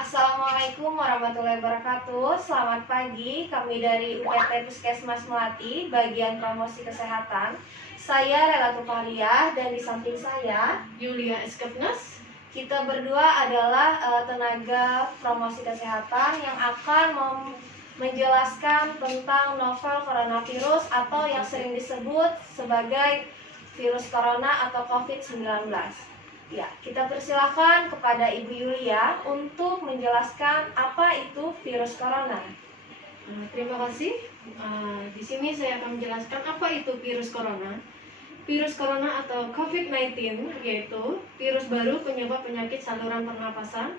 Assalamualaikum warahmatullahi wabarakatuh. Selamat pagi, kami dari UPT Puskesmas Melati, bagian promosi kesehatan. Saya Relatul Fahriah dan di samping saya Yulia Eskepnas. kita berdua adalah tenaga promosi kesehatan yang akan menjelaskan tentang novel coronavirus atau yang sering disebut sebagai virus corona atau COVID-19. Ya, kita persilahkan kepada Ibu Yulia untuk menjelaskan apa itu virus corona. Terima kasih. Di sini saya akan menjelaskan apa itu virus corona. Virus corona atau COVID-19 yaitu virus baru penyebab penyakit saluran pernapasan.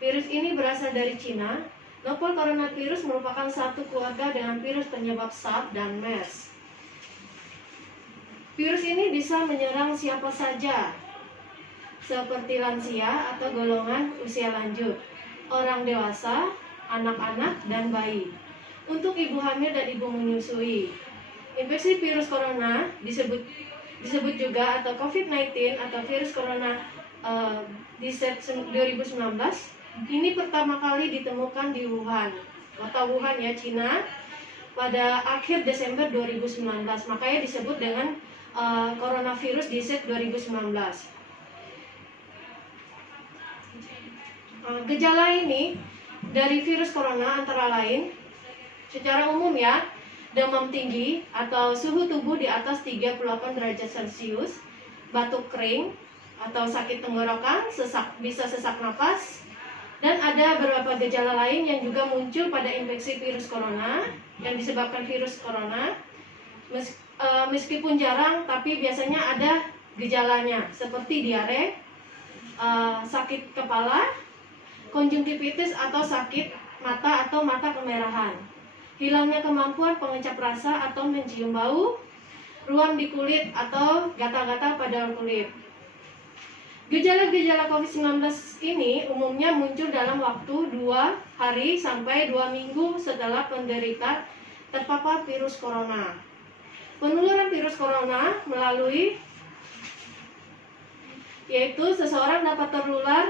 Virus ini berasal dari Cina. Novel coronavirus merupakan satu keluarga dengan virus penyebab SARS dan MERS. Virus ini bisa menyerang siapa saja, seperti lansia atau golongan usia lanjut, orang dewasa, anak-anak, dan bayi. Untuk ibu hamil dan ibu menyusui. Infeksi virus corona disebut juga atau COVID-19 atau virus corona disease 2019. Ini pertama kali ditemukan di Wuhan, kota Wuhan ya, Cina, pada akhir Desember 2019. Makanya disebut dengan coronavirus disease 2019. Gejala ini dari virus corona antara lain secara umum ya, demam tinggi atau suhu tubuh di atas 38 derajat Celcius, batuk kering atau sakit tenggorokan, bisa sesak napas, dan ada beberapa gejala lain yang juga muncul pada infeksi virus corona yang disebabkan virus corona. Meskipun jarang, tapi biasanya ada gejalanya seperti diare, sakit kepala, konjungtivitis atau sakit mata atau mata kemerahan, hilangnya kemampuan pengecap rasa atau mencium bau, ruam di kulit atau gatal-gatal pada kulit. Gejala-gejala COVID-19 ini umumnya muncul dalam waktu 2 hari sampai 2 minggu setelah penderita terpapar virus corona. Penularan virus corona yaitu seseorang dapat tertular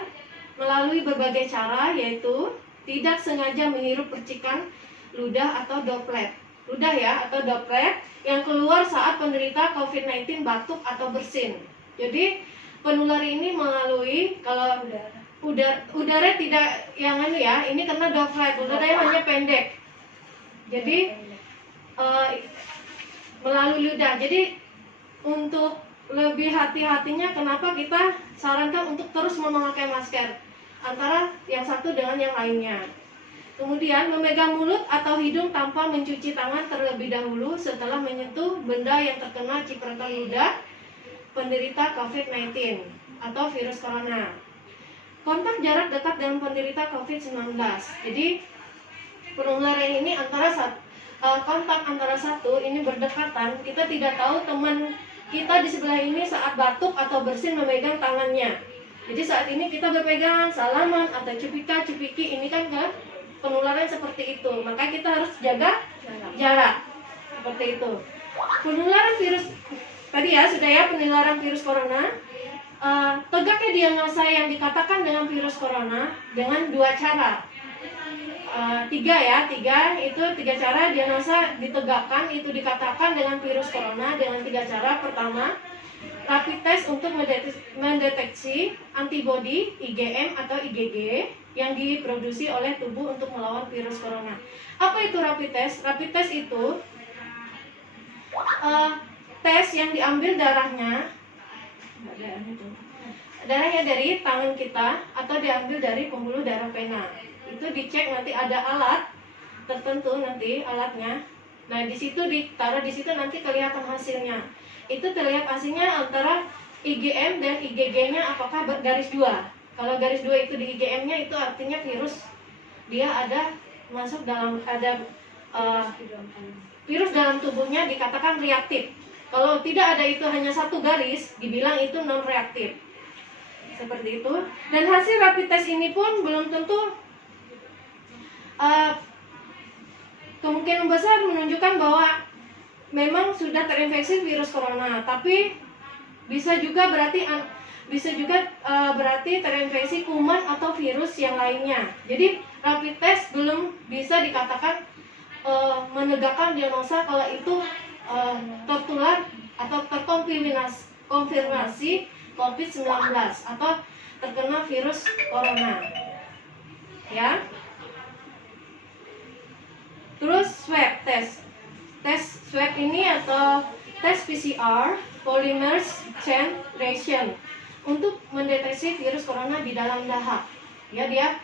melalui berbagai cara, yaitu tidak sengaja menghirup percikan ludah atau droplet. Ludah ya, atau droplet yang keluar saat penderita COVID-19 batuk atau bersin. Jadi penular ini melalui, kalau udara tidak yang ini karena droplet, udaranya hanya pendek. Jadi melalui ludah. Jadi untuk lebih hati-hatinya, kenapa kita sarankan untuk terus memakai masker antara yang satu dengan yang lainnya. Kemudian memegang mulut atau hidung tanpa mencuci tangan terlebih dahulu setelah menyentuh benda yang terkena cipratan ludah penderita COVID-19 atau virus corona. Kontak jarak dekat dengan penderita COVID-19. Jadi penularan ini kontak antara satu ini berdekatan. Kita tidak tahu teman kita di sebelah ini saat batuk atau bersin memegang tangannya. Jadi saat ini kita berpegangan, salaman atau cupika-cupiki, ini kan penularan seperti itu. Maka kita harus jaga jarak seperti itu. Penularan virus tadi ya sudah ya, penularan virus corona. Tegaknya diagnosa yang dikatakan dengan virus corona dengan 2 cara. Tiga cara diagnosa ditegakkan, itu dikatakan dengan virus corona dengan 3 cara. Pertama, rapid test untuk mendeteksi antibodi IgM atau IgG yang diproduksi oleh tubuh untuk melawan virus corona. Apa itu rapid test? Rapid test itu tes yang diambil darahnya dari tangan kita atau diambil dari pembuluh darah vena. Itu dicek, nanti ada alat tertentu, nanti alatnya. Nah, ditaruh di situ, nanti kelihatan hasilnya. Itu terlihat hasilnya antara IgM dan IgG-nya apakah bergaris 2. Kalau garis 2 itu di IgM-nya, itu artinya virus dia masuk dalam virus dalam tubuhnya, dikatakan reaktif. Kalau tidak ada itu hanya 1 garis, dibilang itu non reaktif. Seperti itu. Dan hasil rapid test ini pun belum tentu kemungkinan besar menunjukkan bahwa memang sudah terinfeksi virus corona, tapi bisa juga berarti bisa juga berarti terinfeksi kuman atau virus yang lainnya. Jadi rapid test belum bisa dikatakan menegakkan diagnosa kalau itu tertular atau terkonfirmasi COVID-19 atau terkena virus corona. Ya. Terus swab test. Tes swab ini atau tes PCR polymerase chain reaction untuk mendeteksi virus corona di dalam dahak. Ya, dia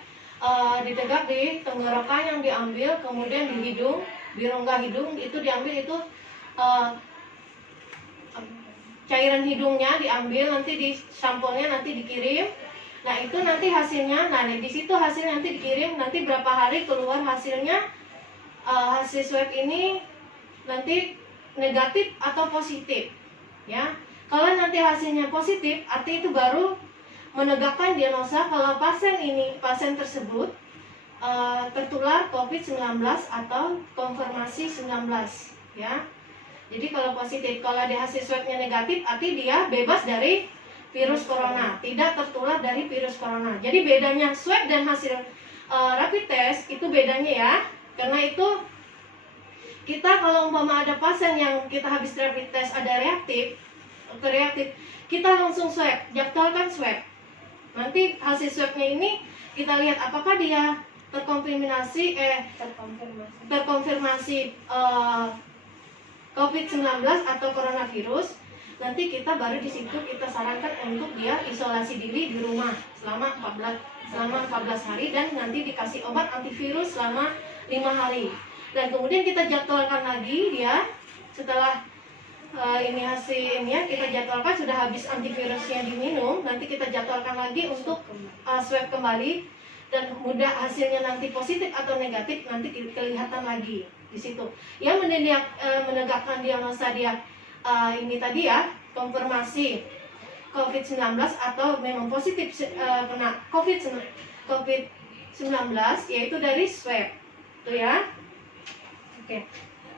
ditegak di tenggorokan yang diambil, kemudian di hidung, di rongga hidung itu diambil itu cairan hidungnya diambil, nanti di sampelnya nanti dikirim. Nah, itu nanti hasilnya, di situ hasil nanti dikirim, nanti berapa hari keluar hasilnya. Hasil swab ini nanti negatif atau positif, ya. Kalau nanti hasilnya positif, arti itu baru menegakkan diagnosa kalau pasien tersebut tertular COVID-19 atau konfirmasi 19, ya. Jadi kalau positif, kalau di hasil swabnya negatif, arti dia bebas dari virus corona, tidak tertular dari virus corona. Jadi bedanya swab dan hasil rapid test itu bedanya ya. Karena itu kita kalau umpama ada pasien yang kita habis rapid test ada reaktif, kita langsung swab, jadwalkan swab. Nanti hasil swabnya ini kita lihat apakah dia terkonfirmasi COVID-19 atau coronavirus. Nanti kita baru di situ kita sarankan untuk dia isolasi diri di rumah selama 14 hari dan nanti dikasih obat antivirus selama 5 hari. Dan kemudian kita jadwalkan lagi dia setelah ini hasilnya kita jadwalkan sudah habis antivirusnya diminum, nanti kita jadwalkan lagi untuk swab kembali dan mudah hasilnya nanti positif atau negatif nanti kelihatan lagi di situ. Yang menegakkan diagnosa dia ini tadi ya, konfirmasi COVID-19 atau memang positif kena COVID-19 yaitu dari swab. Itu ya. Oke.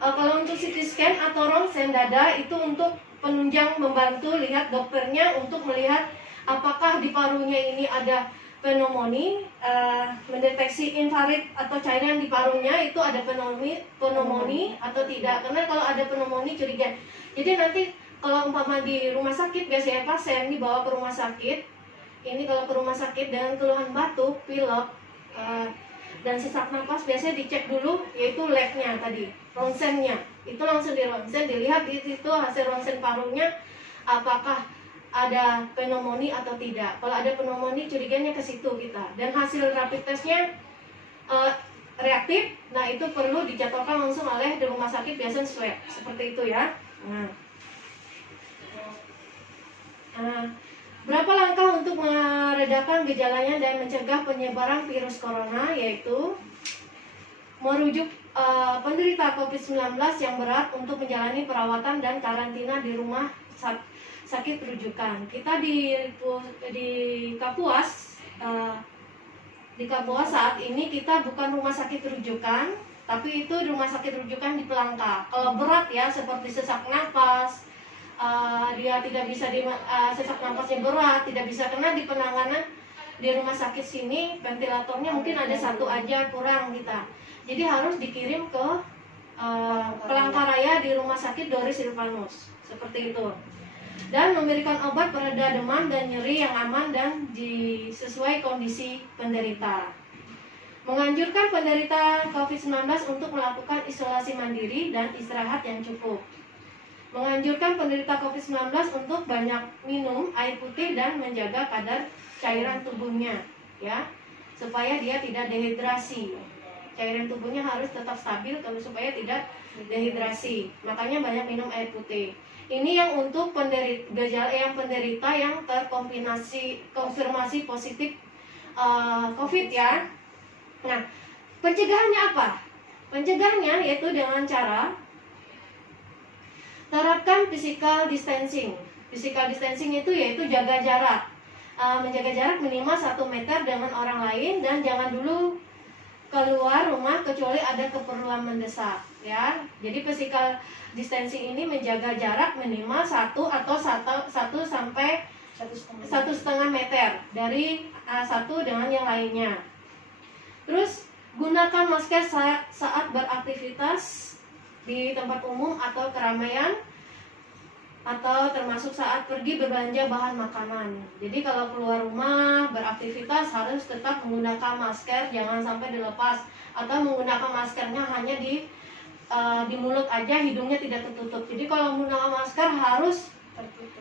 Kalau untuk CT scan atau ronsen dada itu untuk penunjang membantu lihat dokternya untuk melihat apakah di parunya ini ada pneumonia, mendeteksi infrared atau cairan di parunya itu ada pneumonia atau tidak. Karena kalau ada pneumonia curiga. Jadi nanti kalau umpama di rumah sakit biasanya pasien dibawa ke rumah sakit. Ini kalau ke rumah sakit dengan keluhan batuk, pilek, dan sesak nafas biasanya dicek dulu yaitu labnya tadi, ronsennya. Itu langsung di ronsen, dilihat di situ hasil ronsen parunya apakah ada pneumonia atau tidak. Kalau ada pneumonia curiganya ke situ kita. Dan hasil rapid testnya reaktif, nah itu perlu dijadwalkan langsung oleh di rumah sakit biasanya swab seperti itu ya. Berapa langkah untuk meredakan gejalanya dan mencegah penyebaran virus corona, yaitu merujuk penderita COVID-19 yang berat untuk menjalani perawatan dan karantina di rumah sakit rujukan. Kita di Kapuas saat ini kita bukan rumah sakit rujukan, tapi itu rumah sakit rujukan di Pelangka. Kalau berat ya seperti sesak napas, dia tidak bisa sesak nafasnya berat, tidak bisa kena di penanganan di rumah sakit sini, ventilatornya mungkin ada satu aja kurang kita. Jadi harus dikirim ke Pelangkaraya di rumah sakit Doris Silvanus seperti itu. Dan memberikan obat pereda demam dan nyeri yang aman dan sesuai kondisi penderita. Menganjurkan penderita COVID-19 untuk melakukan isolasi mandiri dan istirahat yang cukup. Menganjurkan penderita COVID-19 untuk banyak minum air putih dan menjaga kadar cairan tubuhnya, ya, supaya dia tidak dehidrasi. Cairan tubuhnya harus tetap stabil supaya tidak dehidrasi. Makanya banyak minum air putih. Ini yang untuk penderita yang terkonfirmasi positif COVID ya. Nah, pencegahannya apa? Pencegahannya yaitu dengan cara terapkan physical distancing. Physical distancing itu yaitu jaga jarak. Menjaga jarak minimal 1 meter dengan orang lain dan jangan dulu keluar rumah kecuali ada keperluan mendesak, ya. Jadi physical distancing ini menjaga jarak minimal 1 sampai 1 1,5 meter dari satu dengan yang lainnya. Terus gunakan masker saat beraktivitas di tempat umum atau keramaian, atau termasuk saat pergi berbelanja bahan makanan. Jadi kalau keluar rumah beraktivitas harus tetap menggunakan masker, jangan sampai dilepas, atau menggunakan maskernya hanya di mulut aja, hidungnya tidak tertutup. Jadi kalau menggunakan masker harus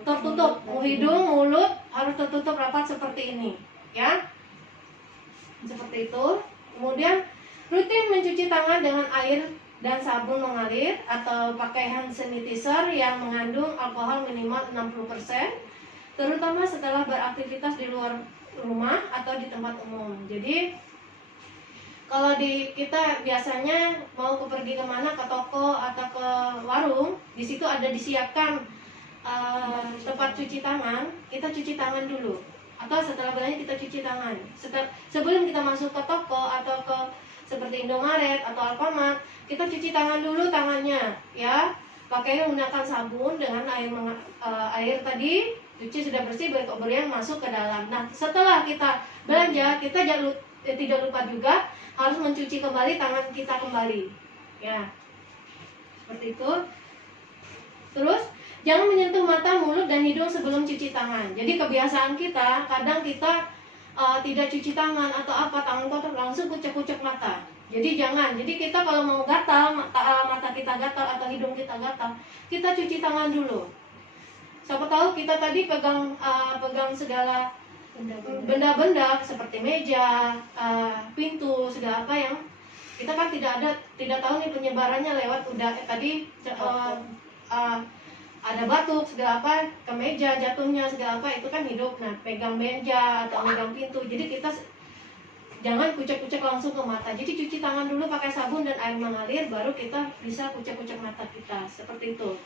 tertutup, hidung, mulut harus tertutup rapat seperti ini, ya. Seperti itu. Kemudian rutin mencuci tangan dengan air dan sabun mengalir atau pakai hand sanitizer yang mengandung alkohol minimal 60%, terutama setelah beraktivitas di luar rumah atau di tempat umum. Jadi kalau kita biasanya mau pergi kemana, ke toko atau ke warung, di situ ada disiapkan tempat cuci tangan. Kita cuci tangan dulu, atau setelah belanja kita cuci tangan. Sebelum kita masuk ke toko atau ke seperti Indomaret atau Alfamart, kita cuci tangan dulu tangannya, ya. Pakai menggunakan sabun dengan air tadi, cuci sudah bersih, kemudian masuk ke dalam. Nah, setelah kita belanja, kita tidak lupa juga harus mencuci kembali tangan kita kembali, ya. Seperti itu. Terus jangan menyentuh mata, mulut, dan hidung sebelum cuci tangan. Jadi kebiasaan kita, kadang kita tidak cuci tangan atau apa, tangan kotor langsung kucek-kucek mata. Jadi jangan. Jadi kita kalau mau gatal, mata kita gatal atau hidung kita gatal, kita cuci tangan dulu. Siapa tahu kita tadi pegang segala benda-benda seperti meja, pintu, segala apa yang kita kan tidak tahu nih penyebarannya lewat ada batuk segala apa ke meja, jatuhnya segala apa, itu kan hidup. Nah, pegang meja atau pegang pintu, jadi kita jangan kucek-kucek langsung ke mata. Jadi cuci tangan dulu pakai sabun dan air mengalir, baru kita bisa kucek-kucek mata kita, seperti itu.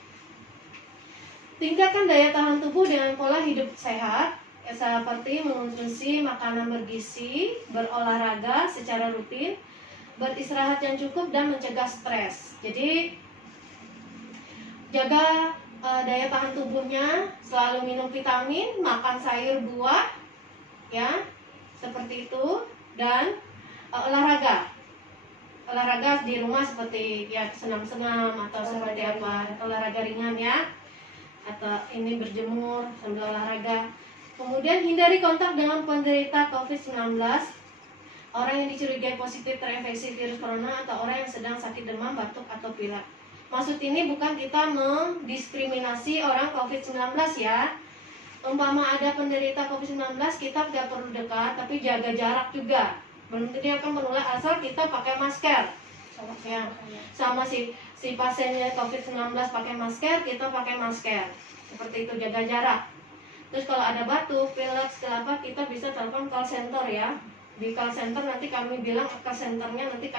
Tingkatkan daya tahan tubuh dengan pola hidup sehat, seperti mengonsumsi makanan bergizi, berolahraga secara rutin, beristirahat yang cukup, dan mencegah stres. Jadi jaga daya tahan tubuhnya, selalu minum vitamin, makan sayur buah, ya, seperti itu, dan olahraga di rumah seperti ya senam-senam atau seperti apa, olahraga ringan, ya, atau ini berjemur sambil olahraga. Kemudian hindari kontak dengan penderita COVID-19, orang yang dicurigai positif terinfeksi virus corona, atau orang yang sedang sakit demam, batuk, atau pilek. Maksud ini bukan kita mendiskriminasi orang COVID-19, ya. Umpama ada penderita COVID-19, kita tidak perlu dekat, tapi jaga jarak juga. Belum tentu akan menular asal kita pakai masker. Ya. Sama si pasiennya COVID-19 pakai masker, kita pakai masker. Seperti itu, jaga jarak. Terus kalau ada batuk, pilek, segala apa, kita bisa telepon call center, ya. Di call center nanti kami bilang call centernya nanti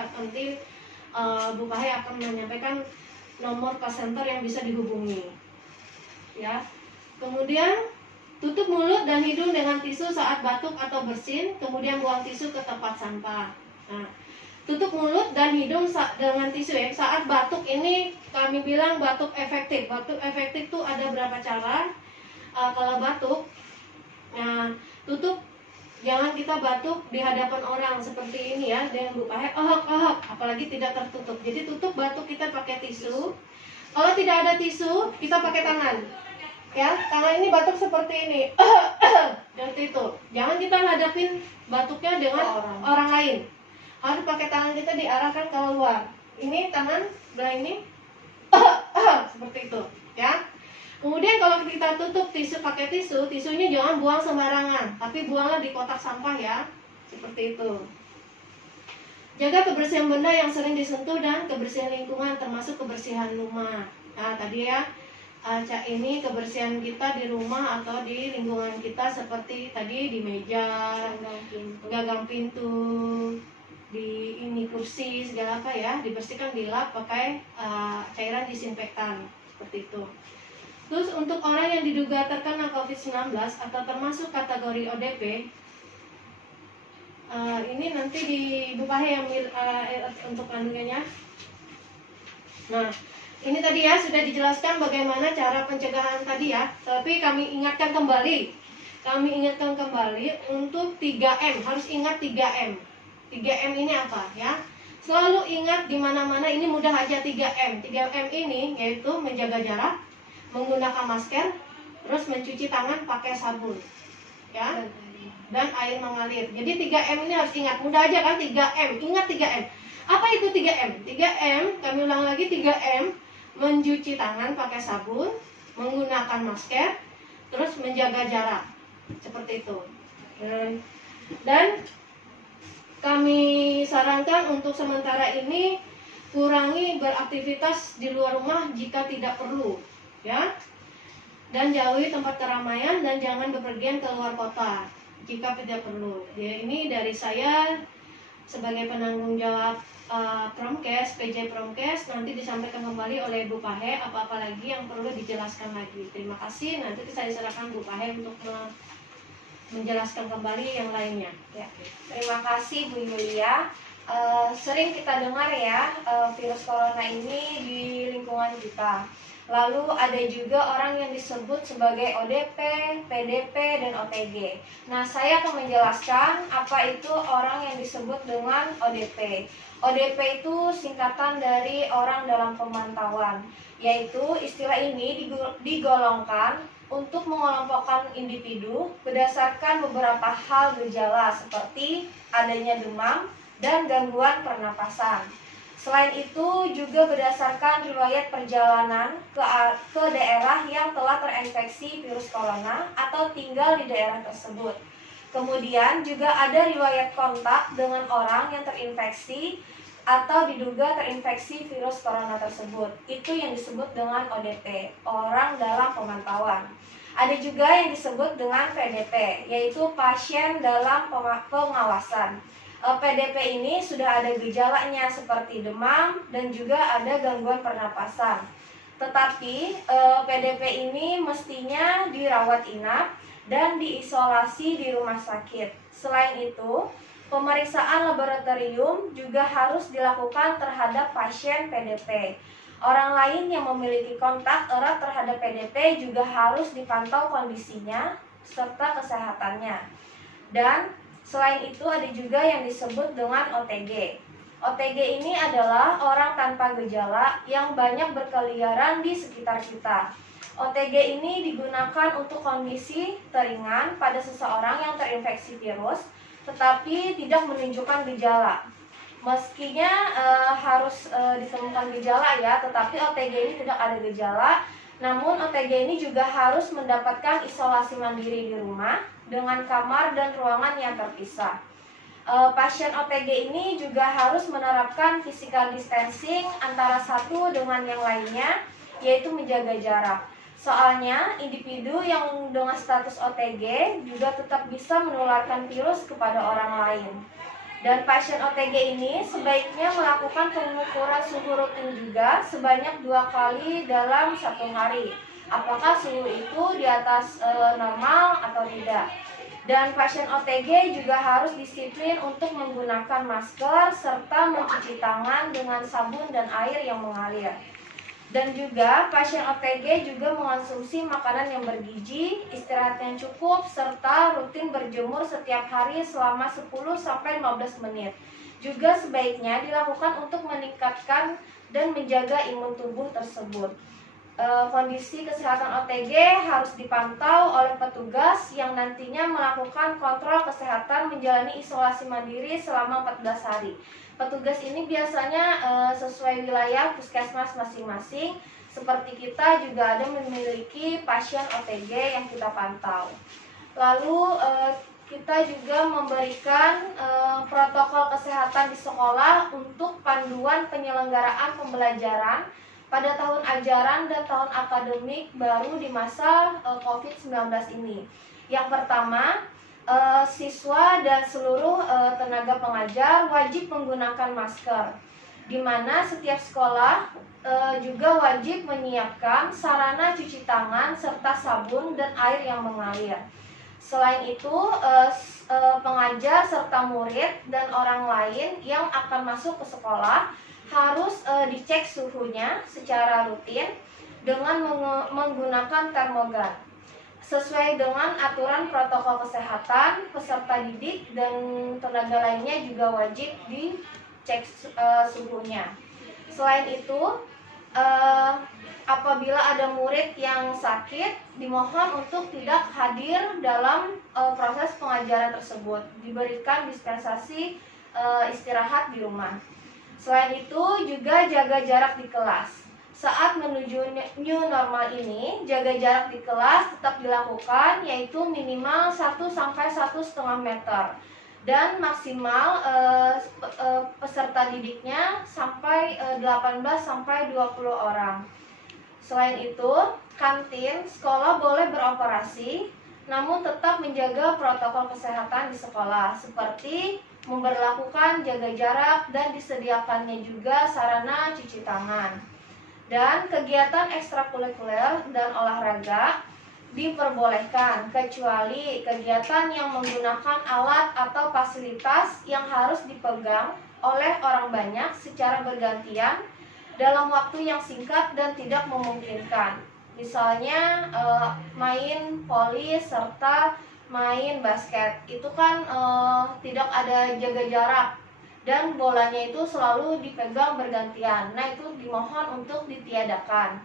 Bu Pahe akan menyampaikan nomor call center yang bisa dihubungi, ya. Kemudian tutup mulut dan hidung dengan tisu saat batuk atau bersin, kemudian buang tisu ke tempat sampah. Nah, tutup mulut dan hidung dengan tisu, ya. Saat batuk ini kami bilang batuk efektif. Batuk efektif tuh ada berapa cara. Kalau batuk, nah, tutup. Jangan kita batuk di hadapan orang seperti ini, ya, dengan Bu Pahe, apalagi tidak tertutup. Jadi tutup batuk kita pakai tisu. Kalau tidak ada tisu, kita pakai tangan, ya. Tangan ini batuk seperti ini, seperti itu. Jangan kita hadapin batuknya dengan orang lain. Harus pakai tangan kita diarahkan ke luar. Ini tangan belah ini, seperti itu, ya. Kemudian kalau kita tutup tisu pakai tisu, tisunya jangan buang sembarangan, tapi buanglah di kotak sampah, ya. Seperti itu. Jaga kebersihan benda yang sering disentuh dan kebersihan lingkungan, termasuk kebersihan rumah. Nah, tadi, ya, ini kebersihan kita di rumah atau di lingkungan kita seperti tadi di meja, gagang pintu, di ini kursi, segala apa, ya, dibersihkan, dilap pakai cairan disinfektan, seperti itu. Terus untuk orang yang diduga terkena COVID-19 atau termasuk kategori ODP, ini nanti di Bu Pahe yang untuk kandungannya. Nah, ini tadi, ya, sudah dijelaskan bagaimana cara pencegahan tadi, ya. Tapi kami ingatkan kembali, kami ingatkan kembali untuk 3M, harus ingat 3M. 3M ini apa ya? Selalu ingat di mana-mana, ini mudah aja 3M. 3M ini yaitu menjaga jarak, menggunakan masker, terus mencuci tangan pakai sabun. Ya. Dan air mengalir. Jadi 3M ini harus ingat. Mudah aja kan 3M. Ingat 3M. Apa itu 3M? 3M, kami ulang lagi 3M. Mencuci tangan pakai sabun, menggunakan masker, terus menjaga jarak. Seperti itu. Dan kami sarankan untuk sementara ini kurangi beraktivitas di luar rumah jika tidak perlu, ya. Dan jauhi tempat keramaian dan jangan bepergian ke luar kota jika tidak perlu. Ya, ini dari saya sebagai penanggung jawab Promkes, PJ Promkes, nanti disampaikan kembali oleh Bu Pahe apa-apa lagi yang perlu dijelaskan lagi. Terima kasih. Nanti saya serahkan Bu Pahe untuk menjelaskan kembali yang lainnya. Ya, terima kasih Bu Yulia. Sering kita dengar ya virus corona ini di lingkungan kita. Lalu ada juga orang yang disebut sebagai ODP, PDP, dan OTG. Nah, saya akan menjelaskan apa itu orang yang disebut dengan ODP. ODP itu singkatan dari orang dalam pemantauan, yaitu istilah ini digolongkan untuk mengelompokkan individu berdasarkan beberapa hal gejala seperti adanya demam dan gangguan pernapasan. Selain itu juga berdasarkan riwayat perjalanan ke daerah yang telah terinfeksi virus corona atau tinggal di daerah tersebut. Kemudian juga ada riwayat kontak dengan orang yang terinfeksi atau diduga terinfeksi virus corona tersebut. Itu yang disebut dengan ODP, orang dalam pemantauan. Ada juga yang disebut dengan PDP, yaitu pasien dalam pengawasan. PDP ini sudah ada gejalanya seperti demam dan juga ada gangguan pernapasan. Tetapi PDP ini mestinya dirawat inap dan diisolasi di rumah sakit. Selain itu, pemeriksaan laboratorium juga harus dilakukan terhadap pasien PDP. Orang lain yang memiliki kontak erat terhadap PDP juga harus dipantau kondisinya serta kesehatannya. Dan selain itu ada juga yang disebut dengan OTG. OTG ini adalah orang tanpa gejala yang banyak berkeliaran di sekitar kita. OTG ini digunakan untuk kondisi teringan pada seseorang yang terinfeksi virus, tetapi tidak menunjukkan gejala. Meskinya harus ditemukan gejala ya, tetapi OTG ini tidak ada gejala. Namun OTG ini juga harus mendapatkan isolasi mandiri di rumah dengan kamar dan ruangan yang terpisah. Pasien OTG ini juga harus menerapkan physical distancing antara satu dengan yang lainnya, yaitu menjaga jarak. Soalnya individu yang dengan status OTG juga tetap bisa menularkan virus kepada orang lain. Dan pasien OTG ini sebaiknya melakukan pengukuran suhu rutin juga sebanyak 2 kali dalam 1 hari. Apakah suhu itu di atas normal atau tidak. Dan pasien OTG juga harus disiplin untuk menggunakan masker serta mencuci tangan dengan sabun dan air yang mengalir. Dan juga pasien OTG juga mengonsumsi makanan yang bergizi, istirahat yang cukup, serta rutin berjemur setiap hari selama 10-15 menit. Juga sebaiknya dilakukan untuk meningkatkan dan menjaga imun tubuh tersebut. Kondisi kesehatan OTG harus dipantau oleh petugas yang nantinya melakukan kontrol kesehatan menjalani isolasi mandiri selama 14 hari. Petugas ini biasanya sesuai wilayah puskesmas masing-masing. Seperti kita juga ada memiliki pasien OTG yang kita pantau. Lalu kita juga memberikan protokol kesehatan di sekolah untuk panduan penyelenggaraan pembelajaran pada tahun ajaran dan tahun akademik baru di masa COVID-19 ini. Yang pertama, siswa dan seluruh tenaga pengajar wajib menggunakan masker, di mana setiap sekolah juga wajib menyiapkan sarana cuci tangan serta sabun dan air yang mengalir. Selain itu, pengajar serta murid dan orang lain yang akan masuk ke sekolah harus dicek suhunya secara rutin dengan menggunakan termogan. sesuai dengan aturan protokol kesehatan. Peserta didik dan tenaga lainnya juga wajib dicek suhunya. Selain itu, apabila ada murid yang sakit, dimohon untuk tidak hadir dalam proses pengajaran tersebut, diberikan dispensasi istirahat di rumah. Selain itu, juga jaga jarak di kelas. Saat menuju new normal ini, jaga jarak di kelas tetap dilakukan, yaitu minimal 1-1,5 meter dan maksimal peserta didiknya sampai 18-20 orang. Selain itu, kantin sekolah boleh beroperasi, namun tetap menjaga protokol kesehatan di sekolah, seperti memberlakukan jaga jarak dan disediakannya juga sarana cuci tangan. Dan kegiatan ekstrakurikuler dan olahraga diperbolehkan, kecuali kegiatan yang menggunakan alat atau fasilitas yang harus dipegang oleh orang banyak secara bergantian dalam waktu yang singkat dan tidak memungkinkan. Misalnya main voli serta main basket, itu kan tidak ada jaga jarak dan bolanya itu selalu dipegang bergantian. Nah, itu dimohon untuk ditiadakan.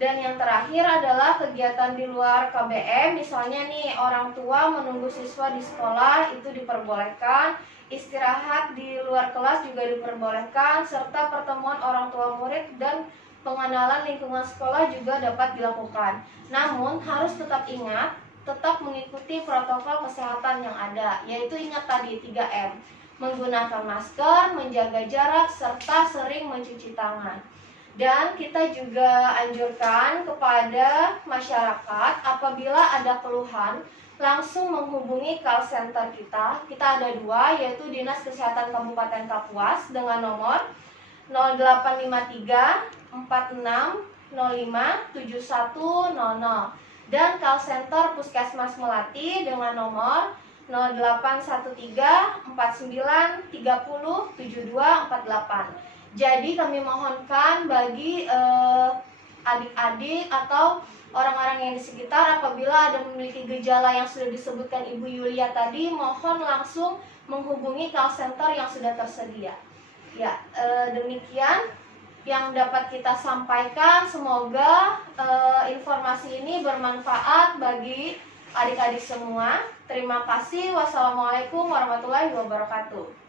Dan yang terakhir adalah kegiatan di luar KBM, misalnya nih orang tua menunggu siswa di sekolah itu diperbolehkan, istirahat di luar kelas juga diperbolehkan, serta pertemuan orang tua murid dan pengenalan lingkungan sekolah juga dapat dilakukan. Namun harus tetap ingat, tetap mengikuti protokol kesehatan yang ada, yaitu ingat tadi 3M. Menggunakan masker, menjaga jarak, serta sering mencuci tangan. Dan kita juga anjurkan kepada masyarakat apabila ada keluhan langsung menghubungi call center kita. Kita ada 2, yaitu Dinas Kesehatan Kabupaten Kapuas dengan nomor 0853 46 05 7100 dan call center Puskesmas Melati dengan nomor 0813 49 30 72 48. Jadi kami mohonkan bagi adik-adik atau orang-orang yang di sekitar, apabila ada memiliki gejala yang sudah disebutkan Ibu Yulia tadi, mohon langsung menghubungi call center yang sudah tersedia. Ya, demikian yang dapat kita sampaikan. Semoga informasi ini bermanfaat bagi adik-adik semua. Terima kasih. Wassalamualaikum warahmatullahi wabarakatuh.